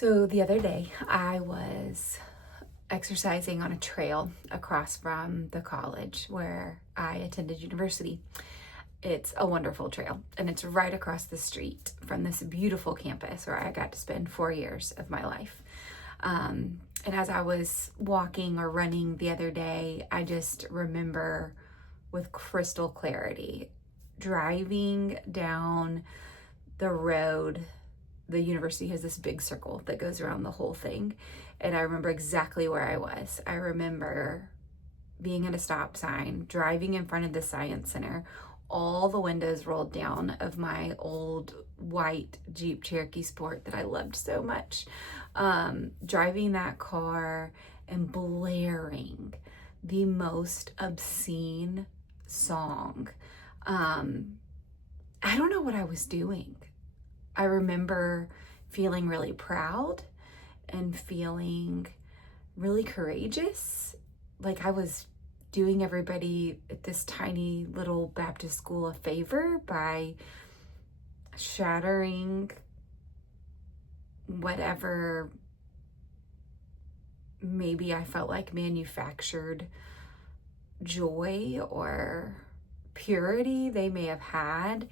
So the other day I was exercising on a trail across from the college where I attended university. It's a wonderful trail and it's right across the street from this beautiful campus where I got to spend 4 years of my life. And as I was walking or running the other day, I just remember with crystal clarity driving down the road. The university has this big circle that goes around the whole thing. And I remember exactly where I was. I remember being at a stop sign, driving in front of the Science Center, all the windows rolled down of my old white Jeep Cherokee Sport that I loved so much. Driving that car and blaring the most obscene song. I don't know what I was doing. I remember feeling really proud and feeling really courageous. Like I was doing everybody at this tiny little Baptist school a favor by shattering whatever maybe I felt like manufactured joy or purity they may have had.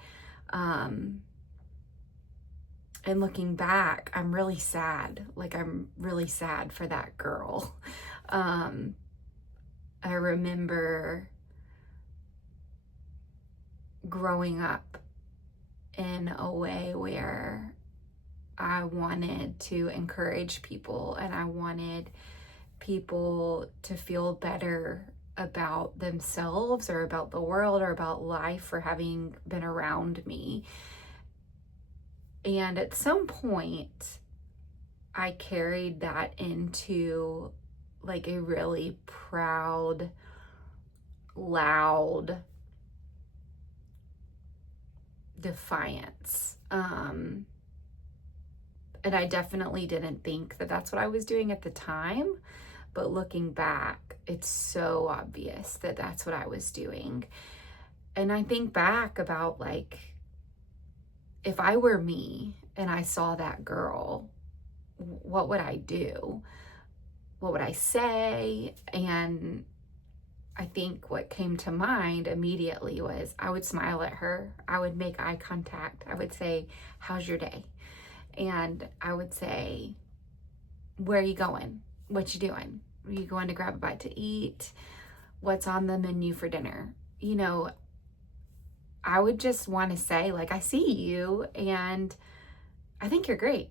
And looking back, I'm really sad. Like I'm really sad for that girl. I remember growing up in a way where I wanted to encourage people and I wanted people to feel better about themselves or about the world or about life for having been around me. And at some point, I carried that into like a really proud, loud defiance. And I definitely didn't think that that's what I was doing at the time. But looking back, it's so obvious that that's what I was doing. And I think back about like, if I were me and I saw that girl, what would I do? What would I say? And I think what came to mind immediately was I would smile at her. I would make eye contact. I would say, "How's your day?" And I would say, "Where are you going? What you doing? Are you going to grab a bite to eat? What's on the menu for dinner?" You know, I would just want to say, like, I see you and I think you're great.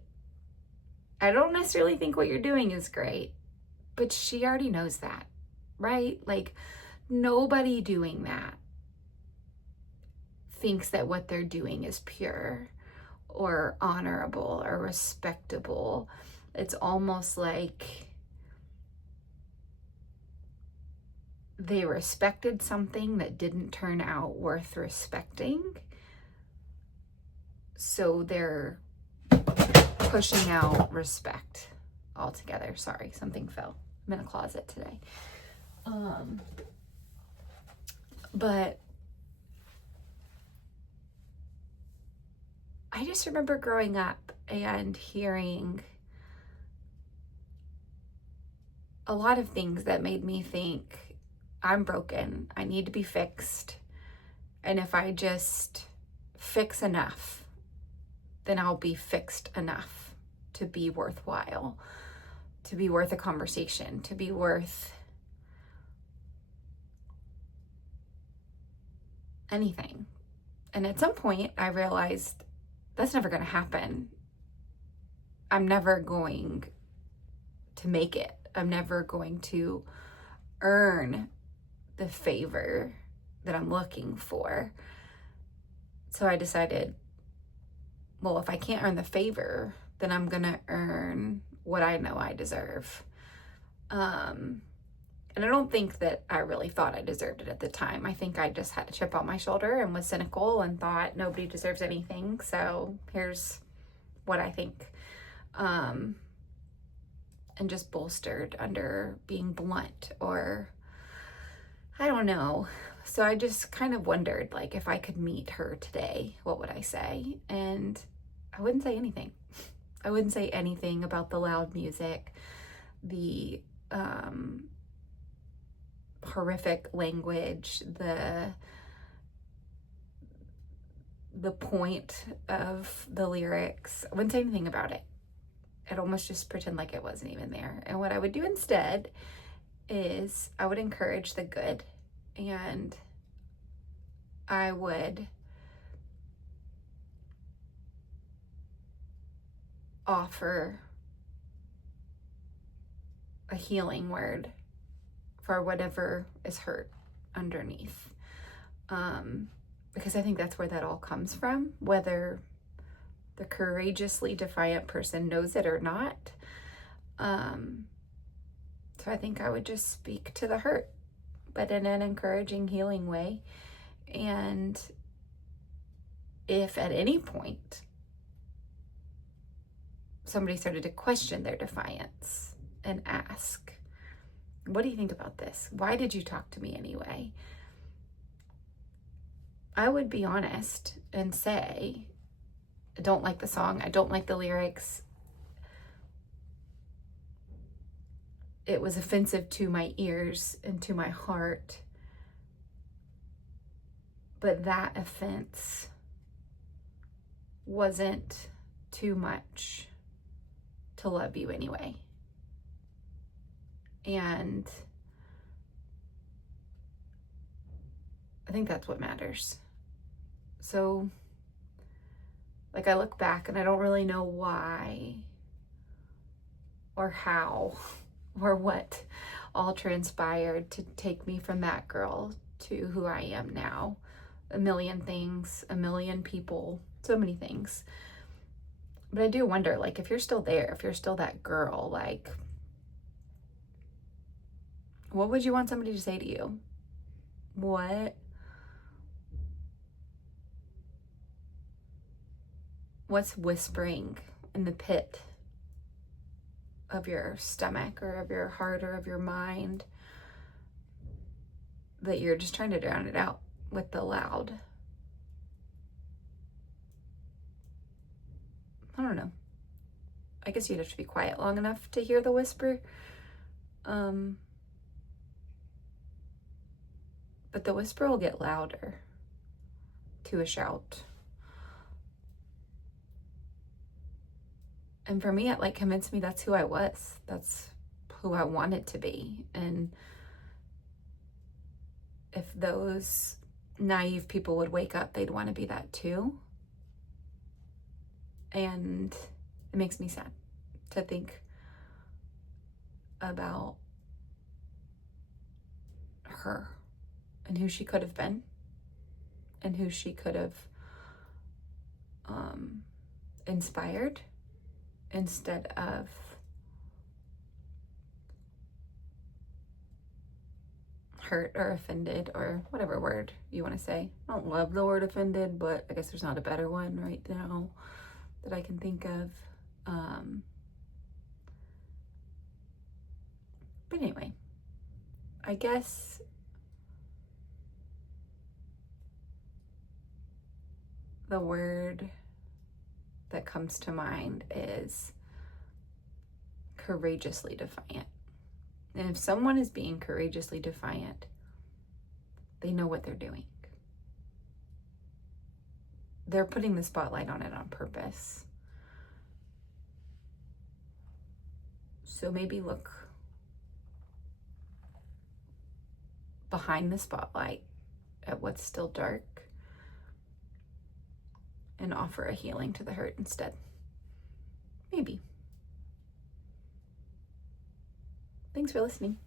I don't necessarily think what you're doing is great, but she already knows that, right? Like, nobody doing that thinks that what they're doing is pure or honorable or respectable. It's almost like they respected something that didn't turn out worth respecting. So they're pushing out respect altogether. Sorry, something fell. I'm in a closet today. But I just remember growing up and hearing a lot of things that made me think, I'm broken, I need to be fixed. And if I just fix enough, then I'll be fixed enough to be worthwhile, to be worth a conversation, to be worth anything. And at some point I realized that's never going to happen. I'm never going to make it. I'm never going to earn the favor that I'm looking for. So I decided, well, if I can't earn the favor, then I'm gonna earn what I know I deserve. And I don't think that I really thought I deserved it at the time. I think I just had a chip on my shoulder and was cynical and thought nobody deserves anything. So here's what I think. And just bolstered under being blunt or I don't know. So I just kind of wondered, like, if I could meet her today, what would I say? And I wouldn't say anything. I wouldn't say anything about the loud music, the horrific language, the point of the lyrics. I wouldn't say anything about it. I'd almost just pretend like it wasn't even there. And what I would do instead is I would encourage the good, and I would offer a healing word for whatever is hurt underneath. Because I think that's where that all comes from, whether the courageously defiant person knows it or not. So I think I would just speak to the hurt, but in an encouraging, healing way. And if at any point somebody started to question their defiance and ask, what do you think about this? Why did you talk to me anyway? I would be honest and say, I don't like the song. I don't like the lyrics. It was offensive to my ears and to my heart. But that offense wasn't too much to love you anyway. And I think that's what matters. So, like, I look back and I don't really know why or how or what all transpired to take me from that girl to who I am now. A million things, a million people, so many things. But I do wonder, like, if you're still there, if you're still that girl, like, what would you want somebody to say to you? What's whispering in the pit of your stomach or of your heart or of your mind that you're just trying to drown it out with the loud? I don't know. I guess you'd have to be quiet long enough to hear the whisper. But the whisper will get louder to a shout. And for me, it like convinced me that's who I was. That's who I wanted to be. And if those naive people would wake up, they'd want to be that too. And it makes me sad to think about her and who she could have been and who she could have inspired instead of hurt or offended, or whatever word you want to say. I don't love the word offended, but I guess there's not a better one right now that I can think of. But anyway, I guess the word that comes to mind is courageously defiant. And if someone is being courageously defiant, they know what they're doing. They're putting the spotlight on it on purpose. So maybe look behind the spotlight at what's still dark and offer a healing to the hurt instead. Maybe. Thanks for listening.